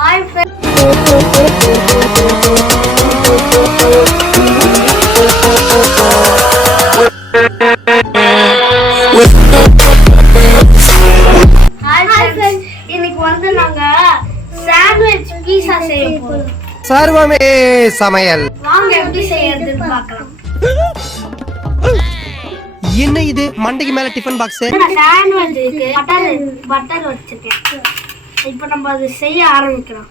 Hi friends. Hi friends. இன்னைக்கு வந்து நாங்க சாண்ட்விச் பீஸா செய்ய போறோம். சர்வமே சமையல். வாங்க எப்படி செய்யறதுன்னு பார்க்கலாம். என்ன இது மண்டைக்கு மேல டிஃபன் பாக்ஸ்? நான் சாண்ட்விச்சுக்கு பட்டர் வச்சிருக்கேன். இப்போ நம்ம அதை செய்ய ஆரம்பிக்கலாம்.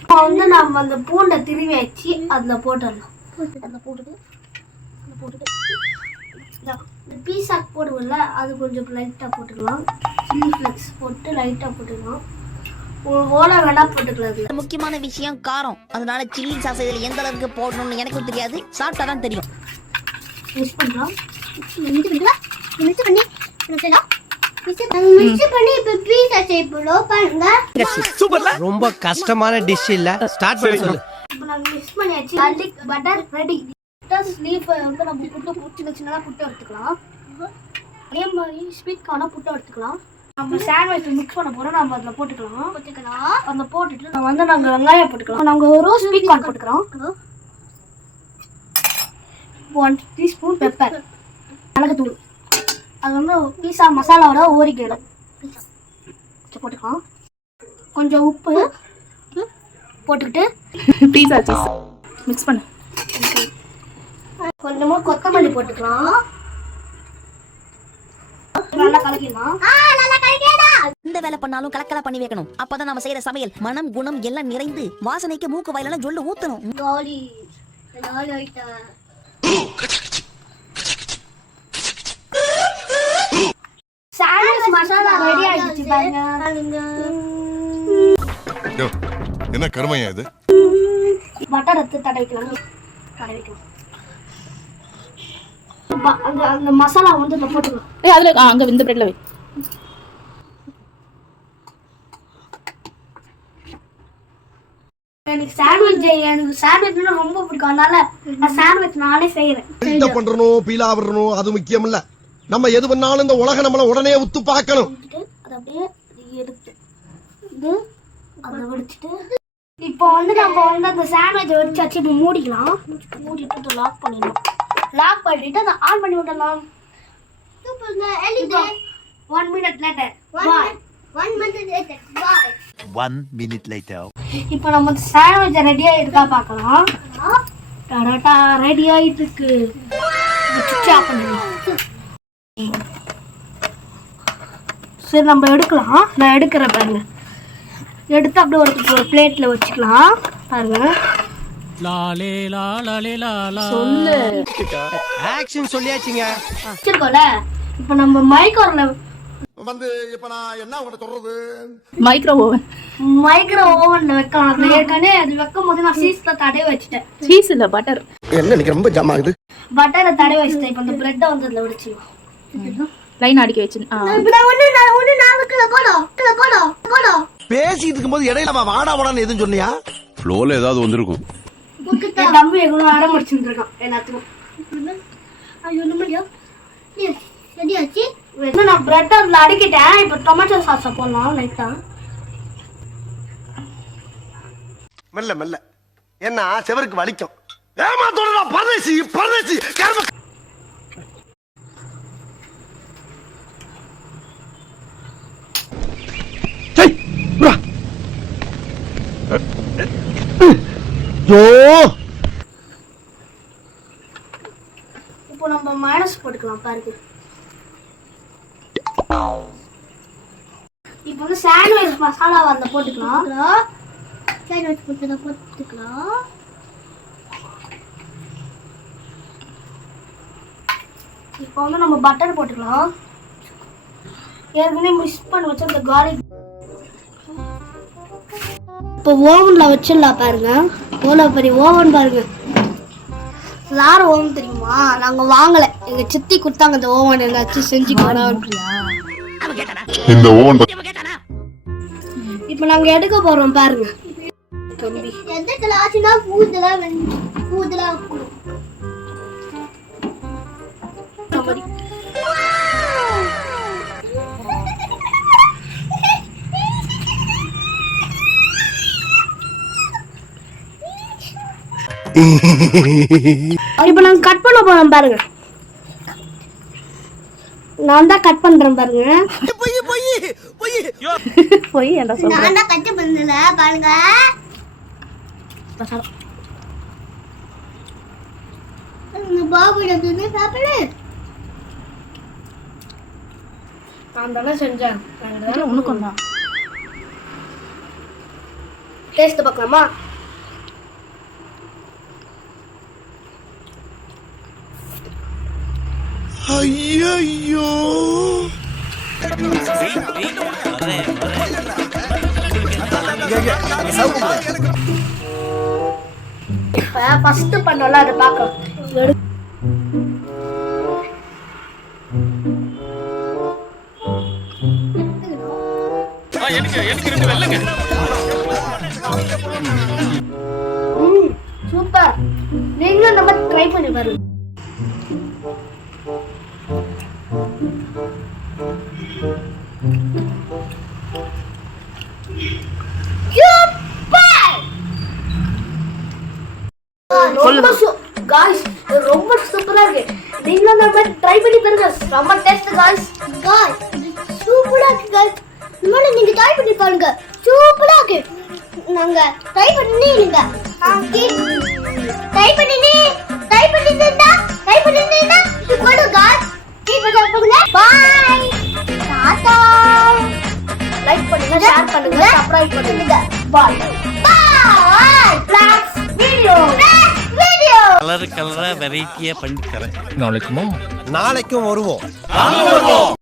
இப்போ வந்து நம்ம அந்த பூண்டை திருவி வச்சு அதில் போட்டுடலாம். அதில் போட்டுட்டு பீஸா போடுவோம்ல, அது கொஞ்சம் லைட்டாக போட்டுக்கலாம். சில்லி ஃப்ளெக்ஸ் போட்டு லைட்டாக போட்டுக்கலாம். ஓலை வேணா போட்டுக்கலாம். முக்கியமான விஷயம் காரம். அதனால சில்லி சாஸ் இதில் எந்த அளவுக்கு போடணும்னு எனக்கும் தெரியாது, சாப்பிட்டா தான் தெரியும். மிக்ஸ் பண்ணலாம். ரொம்ப கஷ்டமான டிஷ் இல்ல. ஸ்டார்ட் பண்ண சொல்லு. இப்போ நாங்க மிக்ஸ் பண்ணியாச்சு. garlic butter ready. லீஃப் வந்து நம்ம புட்டு சின்னதா புட்டு எடுத்துக்கலாம். அதே மாதிரி ஸ்வீட் கார்ன புட்டு எடுத்துக்கலாம். நம்ம சாண்ட்விச் மிக்ஸ் பண்ண போறோம். நம்ம அதுல போட்டுக்கலாம். அந்த போட்டுட்டு நாங்க வெங்காயம் போட்டுக்கலாம். நாங்க ஒரு ஸ்வீட் கார்ன் போட்டுக்கிறோம். 1 டீஸ்பூன் பெப்பர், மிளகுத்தூள். அது வந்து பீஸா மசாலாவோட ஓரிக்கையில போட்டுக்கலாம். கொஞ்சம் உப்பு போட்டுக்கிட்டு பீஸா சீஸ் மிக்ஸ் பண்ணு. கொஞ்சமா கொத்தமல்லி போட்டுக்கலாம். நல்லா கலக்கிடலாம். இந்த வேலை பண்ணாலும் கலக்கலா பண்ணி வைக்கணும். அப்பதான் நம்ம செய்யற சமையல் மனம் குணம் எல்லாம் நிறைந்து வாசனைக்கு மூக்கு வாயிலெல்லாம் ஜொல்லு ஊத்தணும். சாண்ட்விச் மசாலா ரெடி ஆயிடுச்சு பாருங்க. என்ன கருமையா இது? பட்டர் எடுத்து தடவிக்கலாம். அந்த மசாலா வந்து போட்டுக்கலாம். அதுல அங்க இந்த பிரெட்ல வை. எனக்கு சாண்ட்விச்னா ரொம்ப பிடிக்கும். அதனால நான் சாண்ட்விச் நானே செய்யறேன். என்ன பண்றணும் பீலா வரணும் அது முக்கியம் இல்ல. நம்ம எது பண்ணாலும் இந்த உலக நம்மள உடனே உத்து பார்க்கணும். அத அப்படியே எடுத்து இது அத வடிச்சிட்டு இப்போ வந்து நம்ம வந்து அந்த சாண்ட்விச் வச்சாச்சு. இப்போ மூடிக்கலாம். மூடிட்டு லாக் பண்ணிடலாம். லாக் பண்ணிட்டு அதை ஆன் பண்ணி விடலாம். 1 minute later. Bye. 1 minute later. Bye. 1 minute later. இப்போ நம்ம சாண்ட்விச் ரெடி ஆயிருக்கா பார்க்கலாம். டடடா ரெடி ஆயிட்டு இருக்கு. சுவிட்ச் ஆஃப் பண்ணிடலாம். சரி நம்ம எடுக்கலாம். நான் எடுக்கிறேன் பாருங்க. எடுத்து அப்படியே ஒரு பிளேட்ல வச்சுக்கலாம். பாருங்க. சொல்லு. ஆக்ஷன் சொல்லியாச்சுங்க. வச்சிருக்கோம்ல. இப்போ நம்ம மைக்ரோல வந்து இப்ப நான் என்ன உங்கள்ட்ட சொல்றது? மைக்ரோ ஓவன்ல வைக்கலாம். அது ஏற்கனவே அது வைக்கும் போது நான் சீஸ்ல தடவை வச்சுட்டேன். சீஸ் இல்ல பட்டர். என்ன எனக்கு ரொம்ப ஜாம் ஆகுது. பட்டரை தடவை வச்சுட்டேன். இப்போ அந்த பிரெட்டை வந்து அதுல வச்சிடலாம். லைன் அடிக்க வச்சு. பேசிட்டு இருக்கும்போது இடையில வாடா வாடான்னு எதுவும் சொன்னியா? ஃப்ளோல ஏதாவது வந்திருக்கும். என் தம்பி எவ்வளவு அடம் முடிச்சுட்டு இருக்கான் எல்லாத்துக்கும். நான் பிரெட் அதுல அடிக்கிட்டேன். இப்போ டொமேட்டோ சாஸை போடலாம் லைட்டா. மெல்ல மெல்ல என்ன செவருக்கு வலிக்கும். ஏமா தொடரா பரதேசி கர்ம. இப்போ நம்ம மைனஸ் போட்டுக்கலாம் பாருங்க. இப்போ வந்து சாண்ட்விச் மசாலா வந்து போட்டுக்கலாம். இப்போ வந்து நம்ம பட்டர் போட்டுக்கலாம். ஏற்கனவே மிக்ஸ் பண்ணி வச்ச இந்த garlic. இப்போ ஓவன்ல வச்சிடலாம் பாருங்க. எவ்வளோ பெரிய ஓவன் பாருங்க. யார் ஓவன் தெரியுமா? நாங்க வாங்கல. எங்க சித்தி கொடுத்தாங்க இந்த ஓவன். என்னாச்சும் செஞ்சுக்கலாம். இந்த ஓவன் இப்போ நாங்க எடுக்க போறோம் பாருங்க. கம்பி எதுல ஆச்சுனா பூதலா இப்போ நாங்க கட் பண்ண போறோம் பாருங்க. நான் தான் கட் பண்றேன் பாருங்க. போய் என்ன சொல்ற? நான் தான் கட் பண்ணல பாருங்க. பாபுட துணி சாப்பிடு. நான் தானே செஞ்சேன். உனக்கு தான். டேஸ்ட் பார்க்கலாமா? ஐயோ இப்ப ஃபர்ஸ்ட் பண்ணோம்ல அதை பார்க்கலாம். சூப்பர். நீங்களும் இந்த மாதிரி ட்ரை பண்ணி பாருங்க. காய்ஸ் ரொம்ப சூப்பரா இருக்கு. நீங்களும் இந்த மாதிரி ட்ரை பண்ணி பாருங்க. ரொம்ப டேஸ்ட் காய்ஸ். காய்ஸ் சூப்பரா இருக்கு காய்ஸ். இன்னொரு நீங்க ட்ரை பண்ணி பாருங்க. சூப்பரா இருக்கு. நாங்க ட்ரை பண்ணினீங்க. ட்ரை பண்ணிட்டா இது போடு காய்ஸ். கீப் பண்ணி பாருங்க. பை. டாடா. லைக் பண்ணுங்க, ஷேர் பண்ணுங்க, சப்ஸ்கிரைப் பண்ணுங்க. Bye. Bye. Plus video. Colour கலரா வெரைட்டியா பண்ணி தரேன். நாளைக்கும் வருவோம்.